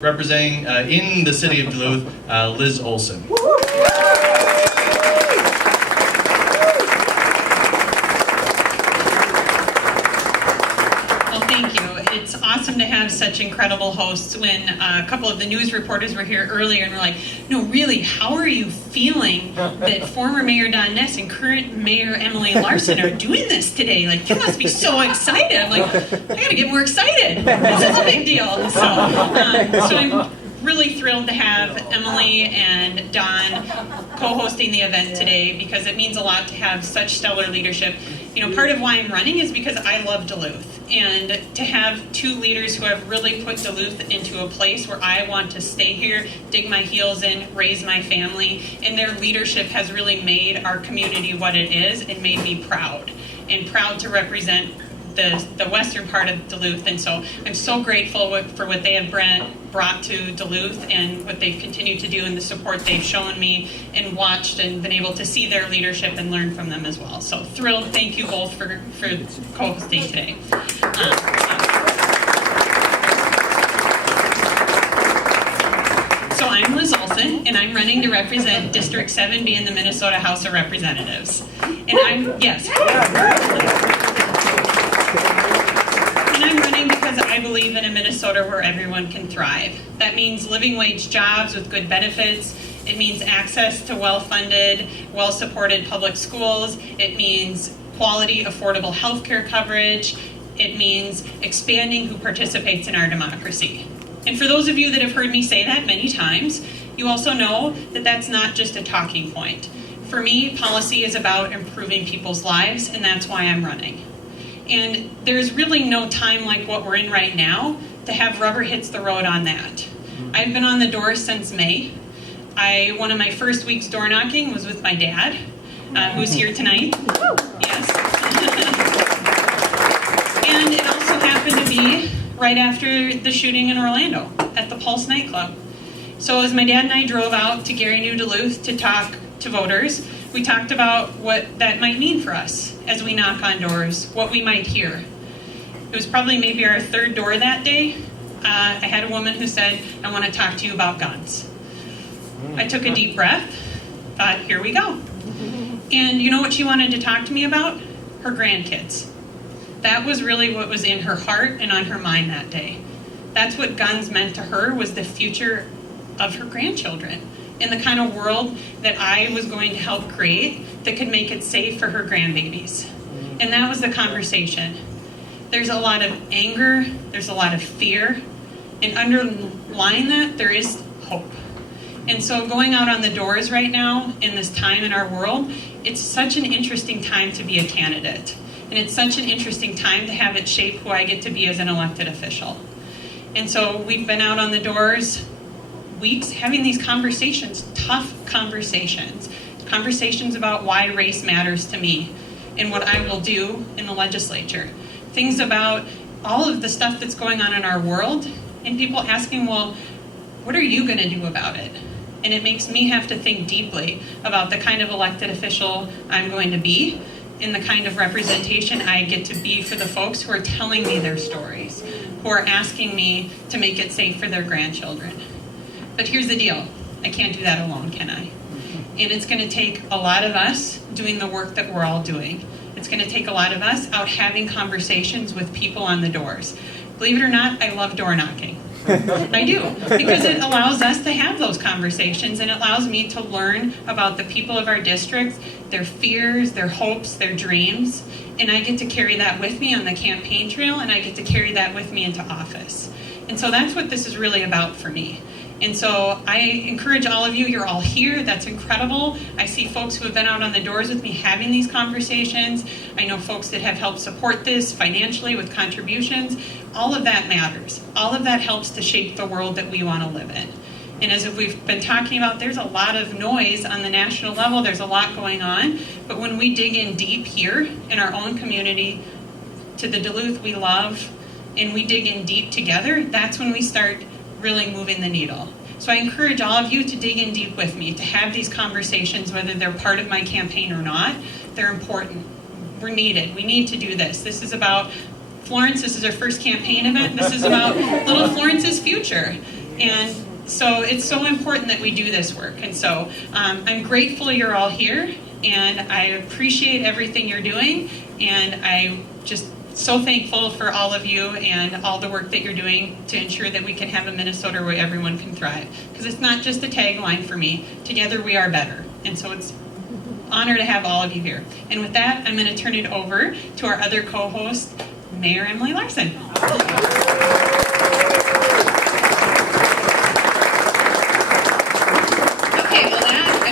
Representing in the city of Duluth, Liz Olson. Well, thank you. It's awesome to have such incredible hosts. When a couple of the news reporters were here earlier and were like, no, really, how are you feeling that former Mayor Don Ness and current Mayor Emily Larson are doing this today? Like, you must be so excited. I'm like, I gotta get more excited. This is a big deal. So I'm really thrilled to have Emily and Don co-hosting the event today because it means a lot to have such stellar leadership. You know, part of why I'm running is because I love Duluth. And to have two leaders who have really put Duluth into a place where I want to stay here, dig my heels in, raise my family, and their leadership has really made our community what it is and made me proud. And proud to represent the western part of Duluth. And so I'm so grateful for what they have brought to Duluth and what they've continued to do and the support they've shown me and watched and been able to see their leadership and learn from them as well. So thrilled. Thank you both for co-hosting today. So I'm Liz Olson, and I'm running to represent District 7B in the Minnesota House of Representatives. And I'm running because I believe in a Minnesota where everyone can thrive. That means living wage jobs with good benefits. It means access to well-funded, well-supported public schools. It means quality, affordable health care coverage. It means expanding who participates in our democracy. And for those of you that have heard me say that many times, you also know that that's not just a talking point. For me, policy is about improving people's lives, and that's why I'm running. And there's really no time like what we're in right now to have rubber hits the road on that. I've been on the doors since May. One of my first weeks door knocking was with my dad, who's here tonight. Yes. And it also happened to be right after the shooting in Orlando at the Pulse nightclub. So as my dad and I drove out to Gary, New Duluth to talk to voters, we talked about what that might mean for us as we knock on doors, what we might hear. It was probably maybe our third door that day. I had a woman who said, I want to talk to you about guns. I took a deep breath, thought, here we go. And you know what she wanted to talk to me about? Her grandkids. That was really what was in her heart and on her mind that day. That's what guns meant to her, was the future of her grandchildren in the kind of world that I was going to help create that could make it safe for her grandbabies. And that was the conversation. There's a lot of anger, there's a lot of fear, and underlying that, there is hope. And so going out on the doors right now in this time in our world, it's such an interesting time to be a candidate. And it's such an interesting time to have it shape who I get to be as an elected official. And so we've been out on the doors weeks having these conversations, tough conversations about why race matters to me and what I will do in the legislature. Things about all of the stuff that's going on in our world, and people asking, well, what are you going to do about it? And it makes me have to think deeply about the kind of elected official I'm going to be and the kind of representation I get to be for the folks who are telling me their stories, who are asking me to make it safe for their grandchildren. But here's the deal. I can't do that alone, can I? And it's going to take a lot of us doing the work that we're all doing. It's going to take a lot of us out having conversations with people on the doors. Believe it or not, I love door knocking. I do, because it allows us to have those conversations and it allows me to learn about the people of our district, their fears, their hopes, their dreams, and I get to carry that with me on the campaign trail, and I get to carry that with me into office. And so that's what this is really about for me. And so I encourage all of you, you're all here, that's incredible. I see folks who have been out on the doors with me having these conversations. I know folks that have helped support this financially with contributions. All of that matters. All of that helps to shape the world that we want to live in. And as we've been talking about, there's a lot of noise on the national level, there's a lot going on, but when we dig in deep here in our own community to the Duluth we love, and we dig in deep together, that's when we start really moving the needle. So I encourage all of you to dig in deep with me, to have these conversations, whether they're part of my campaign or not. They're important. We're needed. We need to do this. This is about Florence. This is our first campaign event. This is about little Florence's future. And so it's so important that we do this work. And so I'm grateful you're all here, and I appreciate everything you're doing, and I'm just so thankful for all of you and all the work that you're doing to ensure that we can have a Minnesota where everyone can thrive. Because it's not just a tagline for me, together we are better. And so it's an honor to have all of you here. And with that, I'm going to turn it over to our other co-host, Mayor Emily Larson.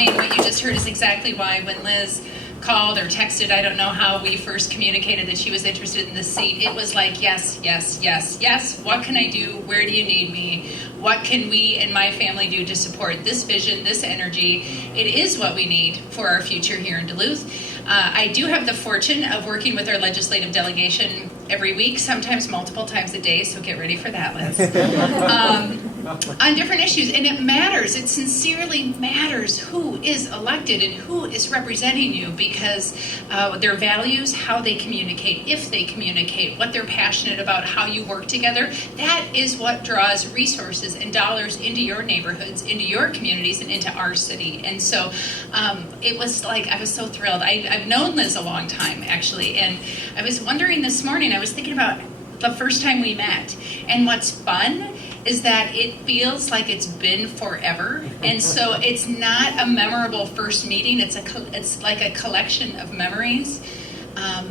What you just heard is exactly why when Liz called or texted, I don't know how we first communicated that she was interested in this seat. It was like, yes, yes, yes, yes. What can I do? Where do you need me? What can we and my family do to support this vision, this energy? It is what we need for our future here in Duluth. I do have the fortune of working with our legislative delegation every week, sometimes multiple times a day, so get ready for that, Liz. On different issues, and it matters. It sincerely matters who is elected and who is representing you, because their values, how they communicate, if they communicate, what they're passionate about, how you work together, that is what draws resources and dollars into your neighborhoods, into your communities, and into our city. And so it was like, I was so thrilled. I've known Liz a long time, actually, and I was wondering this morning, I was thinking about the first time we met, and what's fun is that it feels like it's been forever. And so it's not a memorable first meeting, it's like a collection of memories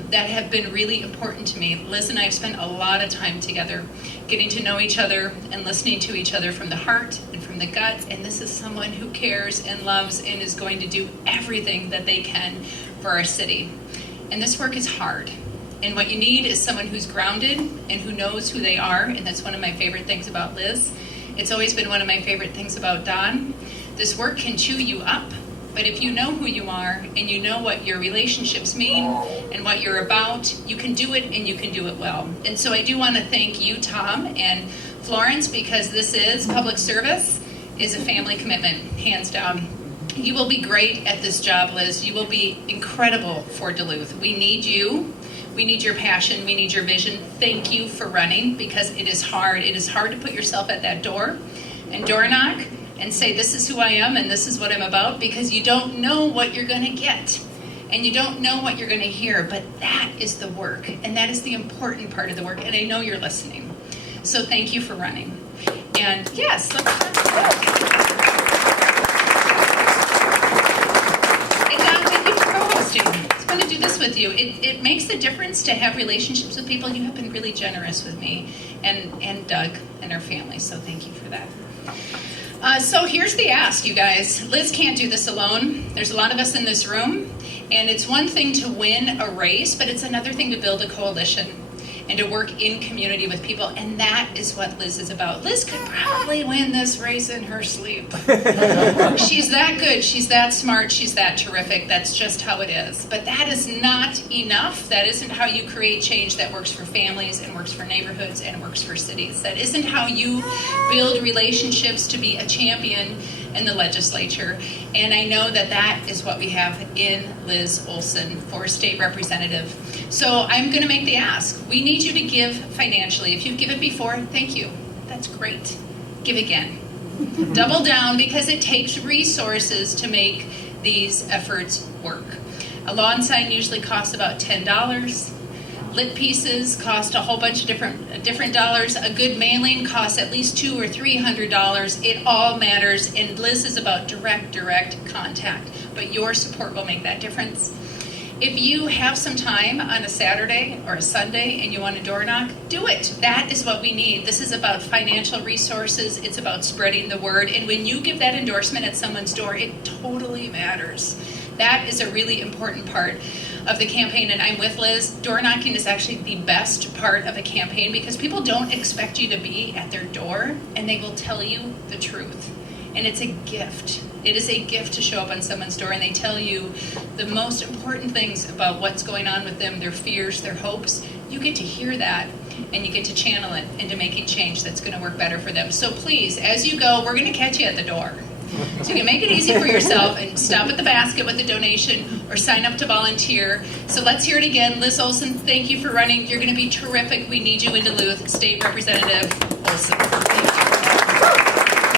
that have been really important to me. Liz and I have spent a lot of time together getting to know each other and listening to each other from the heart and from the gut, and this is someone who cares and loves and is going to do everything that they can for our city. And this work is hard. And what you need is someone who's grounded and who knows who they are, and that's one of my favorite things about Liz. It's always been one of my favorite things about Don. This work can chew you up, but if you know who you are and you know what your relationships mean and what you're about, you can do it, and you can do it well. And so I do want to thank you, Tom, and Florence, because this is public service, is a family commitment, hands down. You will be great at this job, Liz. You will be incredible for Duluth. We need you. We need your passion. We need your vision. Thank you for running, because it is hard. It is hard to put yourself at that door and door knock and say, this is who I am and this is what I'm about, because you don't know what you're going to get and you don't know what you're going to hear. But that is the work, and that is the important part of the work. And I know you're listening. So thank you for running. And yes, to do this with you. It makes a difference to have relationships with people. You have been really generous with me and Doug and our family, so thank you for that. So here's the ask, you guys. Liz can't do this alone. There's a lot of us in this room, and it's one thing to win a race, but it's another thing to build a coalition and to work in community with people, and that is what Liz is about. Liz could probably win this race in her sleep. She's that good, she's that smart, she's that terrific. That's just how it is. But that is not enough. That isn't how you create change that works for families and works for neighborhoods and works for cities. That isn't how you build relationships to be a champion in the legislature. And I know that that is what we have in Liz Olson for state representative. So I'm going to make the ask. We need you to give financially. If you've given before, thank you. That's great. Give again. Double down, because it takes resources to make these efforts work. A lawn sign usually costs about $10. Lit pieces cost a whole bunch of different dollars. A good mailing costs at least $200 or $300. It all matters, and Liz is about direct contact. But your support will make that difference. If you have some time on a Saturday or a Sunday and you want to door knock, do it. That is what we need. This is about financial resources. It's about spreading the word. And when you give that endorsement at someone's door, it totally matters. That is a really important part of the campaign, and I'm with Liz. Door knocking is actually the best part of a campaign, because people don't expect you to be at their door, and they will tell you the truth. And it's a gift. It is a gift to show up on someone's door and they tell you the most important things about what's going on with them, their fears, their hopes. You get to hear that, and you get to channel it into making change that's going to work better for them. So please, as you go, we're going to catch you at the door. So you can make it easy for yourself and stop at the basket with a donation or sign up to volunteer. So let's hear it again. Liz Olson, thank you for running. You're going to be terrific. We need you in Duluth. State Representative Olson.